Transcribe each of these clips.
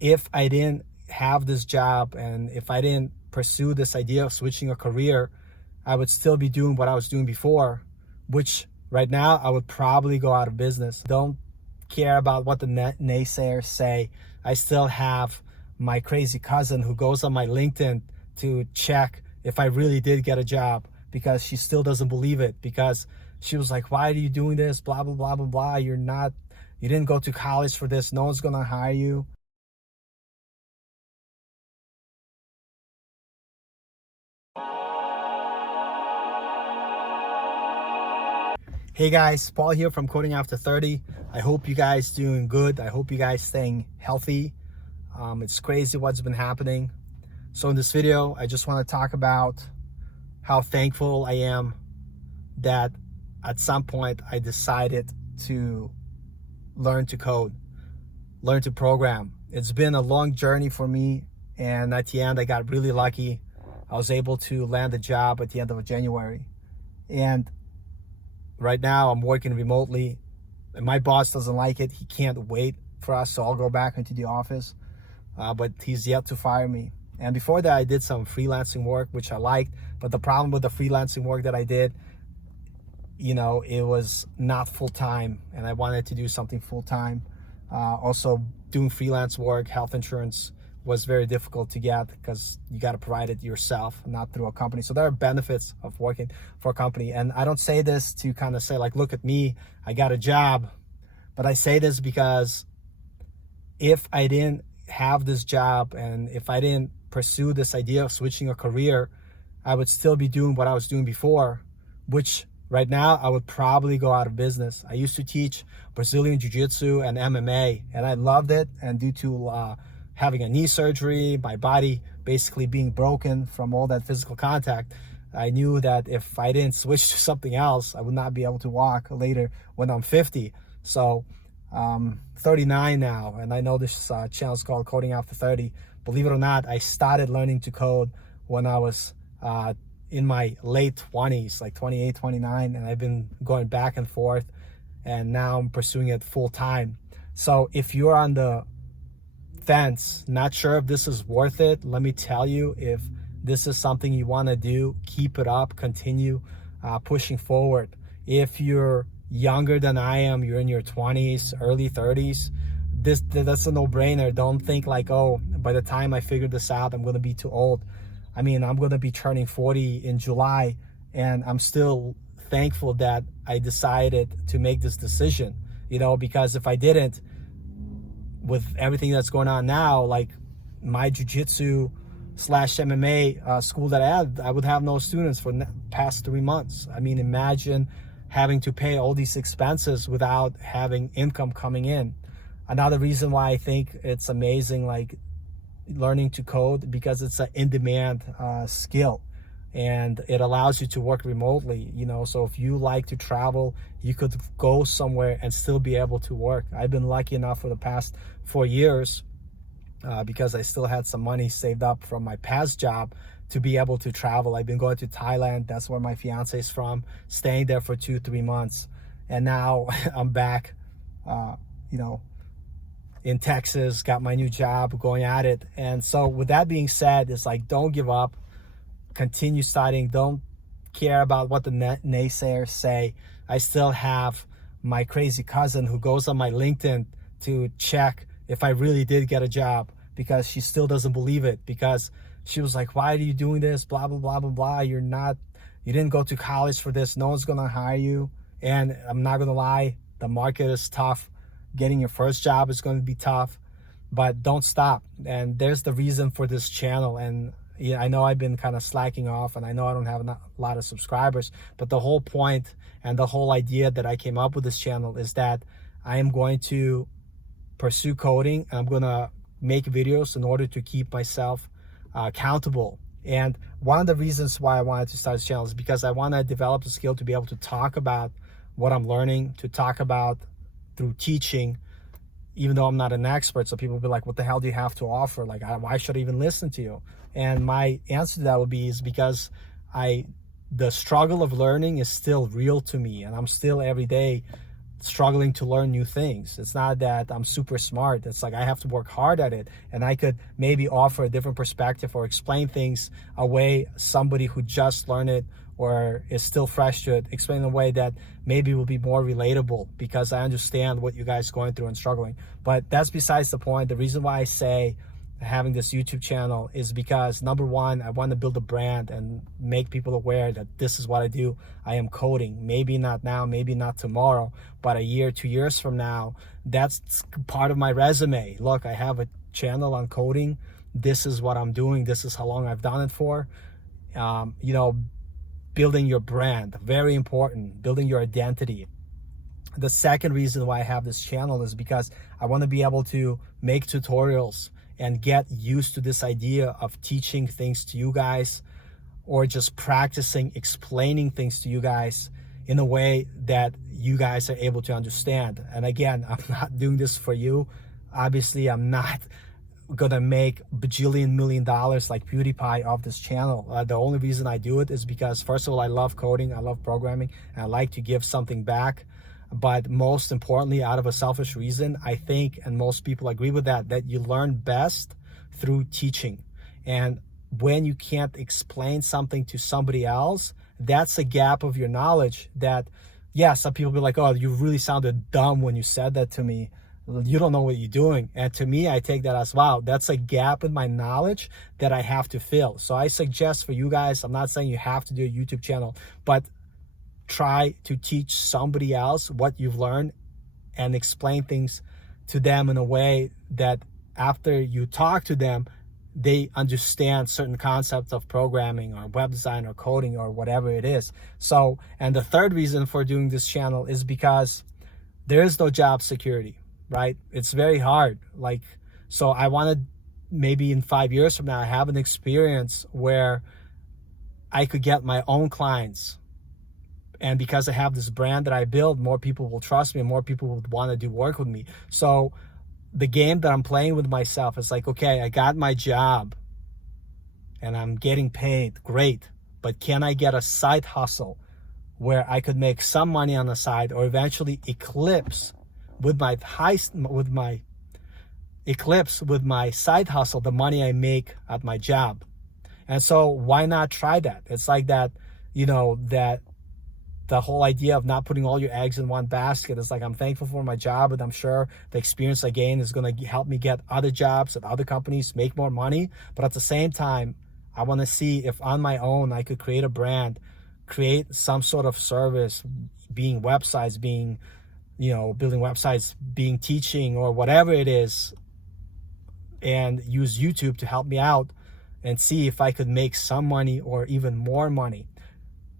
if I didn't have this job and if I didn't pursue this idea of switching a career, I would still be doing what I was doing before, which right now I would probably go out of business. Don't care about what the naysayers say. I still have my crazy cousin who goes on my LinkedIn to check if I really did get a job, because she still doesn't believe it, because she was like, why are you doing this? Blah, blah, blah, blah, blah. You didn't go to college for this. No one's going to hire you. Hey guys, Paul here from Coding After 30. I hope you guys doing good. I hope you guys staying healthy. It's crazy what's been happening. So in this video, I just want to talk about how thankful I am that at some point I decided to learn to code, learn to program. It's been a long journey for me, and at the end I got really lucky. I was able to land a job at the end of January, and right now I'm working remotely, and my boss doesn't like it. He can't wait for us to all go back into the office, but he's yet to fire me. And before that, I did some freelancing work, which I liked. But the problem with the freelancing work that I did, it was not full-time, and I wanted to do something full-time. Also, doing freelance work, health insurance was very difficult to get because you got to provide it yourself, not through a company. So there are benefits of working for a company. And I don't say this to kind of say like, look at me, I got a job. But I say this because if I didn't have this job and if I didn't pursue this idea of switching a career, I would still be doing what I was doing before, which right now I would probably go out of business. I used to teach Brazilian Jiu-Jitsu and MMA, and I loved it. And due to having a knee surgery, my body basically being broken from all that physical contact, I knew that if I didn't switch to something else, I would not be able to walk later when I'm 50. So 39 now, and I know this channel is called Coding After 30. Believe it or not, I started learning to code when I was in my late 20s, like 28, 29, and I've been going back and forth, and now I'm pursuing it full time. So if you're on the fence, not sure if this is worth it, let me tell you, if this is something you want to do, keep it up, continue pushing forward. If you're younger than I am, you're in your 20s, early 30s, that's a no-brainer. Don't think like, oh, by the time I figure this out, I'm going to be too old. I mean, I'm going to be turning 40 in July, and I'm still thankful that I decided to make this decision, because if I didn't, with everything that's going on now, like my jiu-jitsu / MMA school that I had, I would have no students for the past 3 months. I mean, imagine having to pay all these expenses without having income coming in. Another reason why I think it's amazing, like learning to code, because it's an in-demand skill, and it allows you to work remotely. So if you like to travel, you could go somewhere and still be able to work. I've been lucky enough for the past 4 years, because I still had some money saved up from my past job, to be able to travel. I've been going to Thailand, that's where my fiance is from, staying there for 2-3 months, and now I'm back in Texas, got my new job, going at it. And so with that being said, it's like, don't give up, continue studying. Don't care about what the naysayers say. I still have my crazy cousin who goes on my LinkedIn to check if I really did get a job, because she still doesn't believe it, because she was like, why are you doing this? Blah, blah, blah, blah, blah. You didn't go to college for this. No one's going to hire you. And I'm not going to lie, the market is tough. Getting your first job is going to be tough, but don't stop. And there's the reason for this channel. And I know I've been kind of slacking off, and I know I don't have a lot of subscribers, but the whole point and the whole idea that I came up with this channel is that I am going to pursue coding. I'm going to make videos in order to keep myself accountable. And one of the reasons why I wanted to start this channel is because I want to develop the skill to be able to talk about what I'm learning, to talk about through teaching, even though I'm not an expert. So people will be like, what the hell do you have to offer? Like, why should I even listen to you? And my answer to that would be, is because the struggle of learning is still real to me, and I'm still every day struggling to learn new things. It's not that I'm super smart. It's like I have to work hard at it, and I could maybe offer a different perspective or explain things a way somebody who just learned it or is still fresh to it, explain in a way that maybe will be more relatable, because I understand what you guys are going through and struggling. But that's besides the point. The reason why I say having this YouTube channel is because, number one, I want to build a brand and make people aware that this is what I do. I am coding. Maybe not now, maybe not tomorrow, but a year, 2 years from now, that's part of my resume. Look, I have a channel on coding. This is what I'm doing. This is how long I've done it for. You know, building your brand, very important. Building your identity. The second reason why I have this channel is because I want to be able to make tutorials and get used to this idea of teaching things to you guys, or just practicing explaining things to you guys in a way that you guys are able to understand. And again, I'm not doing this for you. Obviously, I'm not gonna make bajillion $1 million like PewDiePie off this channel. The only reason I do it is because, first of all, I love coding, I love programming, and I like to give something back. But most importantly, out of a selfish reason, I think, and most people agree with that you learn best through teaching. And when you can't explain something to somebody else, that's a gap of your knowledge that, yeah, some people be like, oh, you really sounded dumb when you said that to me. You don't know what you're doing. And to me, I take that as, wow, that's a gap in my knowledge that I have to fill. So I suggest for you guys, I'm not saying you have to do a YouTube channel, but try to teach somebody else what you've learned and explain things to them in a way that after you talk to them, they understand certain concepts of programming or web design or coding or whatever it is. So, and the third reason for doing this channel is because there is no job security, right? It's very hard. Like, so I wanted maybe in 5 years from now, I have an experience where I could get my own clients. And because I have this brand that I build, more people will trust me and more people would want to do work with me. So the game that I'm playing with myself is like, okay, I got my job and I'm getting paid, great. But can I get a side hustle where I could make some money on the side, or eventually eclipse with my side hustle the money I make at my job? And so why not try that? It's like that, you know, that the whole idea of not putting all your eggs in one basket is like, I'm thankful for my job, and I'm sure the experience I gain is going to help me get other jobs at other companies, make more money. But at the same time, I want to see if on my own I could create a brand, create some sort of service, being websites, being, you know, building websites, being teaching, or whatever it is, and use YouTube to help me out and see if I could make some money or even more money.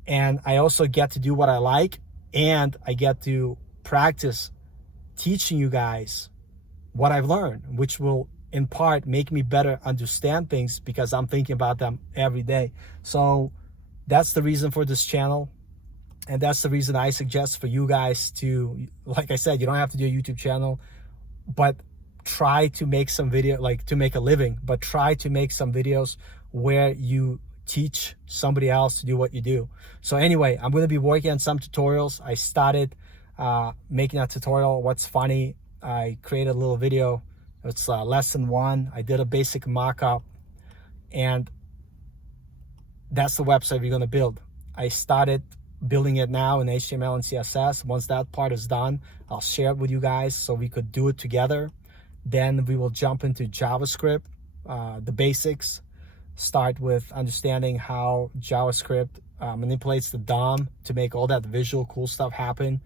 And I also get to do what I like, and I get to practice teaching you guys what I've learned, which will in part make me better understand things because I'm thinking about them every day. So that's the reason for this channel. And that's the reason I suggest for you guys to, like I said, you don't have to do a YouTube channel, but try to make some video, like to make a living, but try to make some videos where you teach somebody else to do what you do. So anyway, I'm going to be working on some tutorials. I started making a tutorial. What's funny, I created a little video. It's lesson 1. I did a basic mock-up, and that's the website we're going to build. I started building it now in HTML and CSS. Once that part is done, I'll share it with you guys so we could do it together. Then we will jump into JavaScript, the basics. Start with understanding how JavaScript manipulates the DOM to make all that visual cool stuff happen,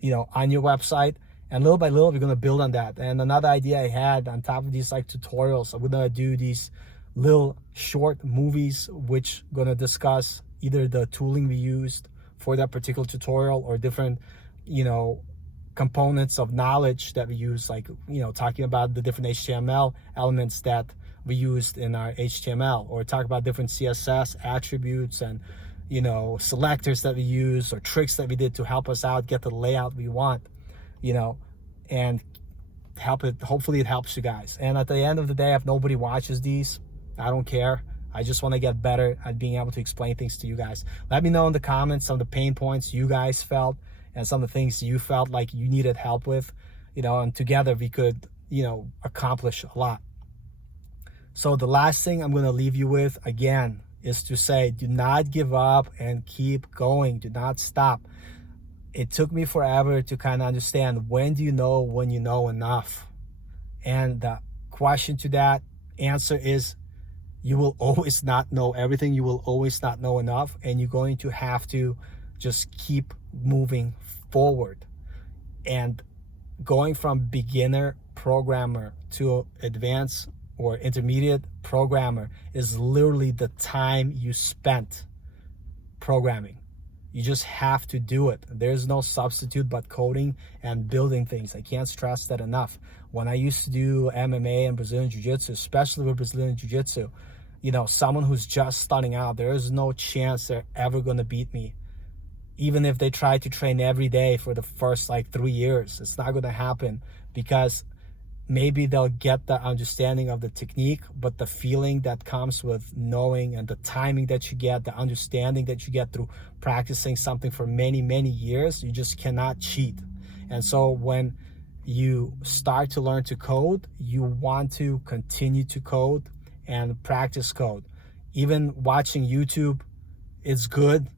you know, on your website. And little by little, we're going to build on that. And another idea I had on top of these like tutorials, I'm going to do these little short movies, which going to discuss either the tooling we used for that particular tutorial or different, you know, components of knowledge that we use, like, you know, talking about the different HTML elements that we used in our HTML, or talk about different CSS attributes and, you know, selectors that we use, or tricks that we did to help us out get the layout we want, you know, and help it. Hopefully it helps you guys. And at the end of the day, if nobody watches these, I don't care. I just want to get better at being able to explain things to you guys. Let me know in the comments some of the pain points you guys felt and some of the things you felt like you needed help with, you know, and together we could, you know, accomplish a lot. So the last thing I'm going to leave you with again is to say, do not give up and keep going. Do not stop. It took me forever to kind of understand, when do you know when you know enough? And the question to that answer is, you will always not know everything. You will always not know enough, and you're going to have to just keep moving forward. And going from beginner programmer to advanced or intermediate programmer is literally the time you spent programming. You just have to do it. There's no substitute but coding and building things. I can't stress that enough. When I used to do MMA and Brazilian Jiu-Jitsu, especially with Brazilian Jiu-Jitsu, you know, someone who's just starting out, there is no chance they're ever going to beat me. Even if they try to train every day for the first like 3 years, it's not going to happen, because maybe they'll get the understanding of the technique, but the feeling that comes with knowing, and the timing that you get, the understanding that you get through practicing something for many, many years, you just cannot cheat. And so when you start to learn to code, you want to continue to code and practice code. Even watching YouTube is good,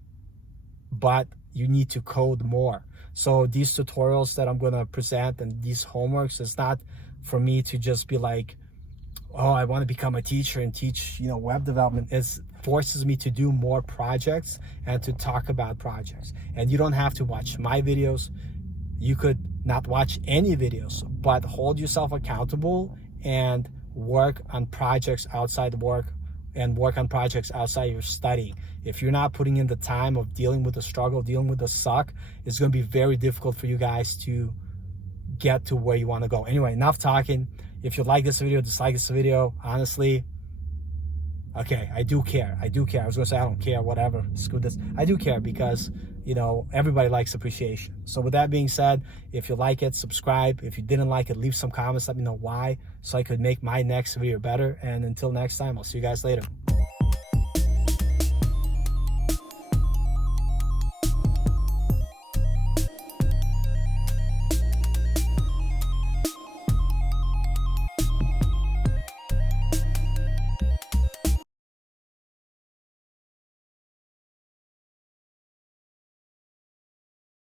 but you need to code more. So these tutorials that I'm going to present and these homeworks, it's not for me to just be like, oh, I want to become a teacher and teach, you know, web development. It forces me to do more projects and to talk about projects. And you don't have to watch my videos. You could not watch any videos, but hold yourself accountable and work on projects outside work, and work on projects outside your study. If you're not putting in the time of dealing with the struggle, dealing with the suck, it's going to be very difficult for you guys to get to where you want to go. Anyway, enough talking. If you like this video, dislike this video, honestly, okay, I do care. I do care. I was going to say I don't care, whatever, screw this. I do care, because, you know, everybody likes appreciation. So with that being said, if you like it, subscribe. If you didn't like it, leave some comments. Let me know why, so I could make my next video better. And until next time, I'll see you guys later.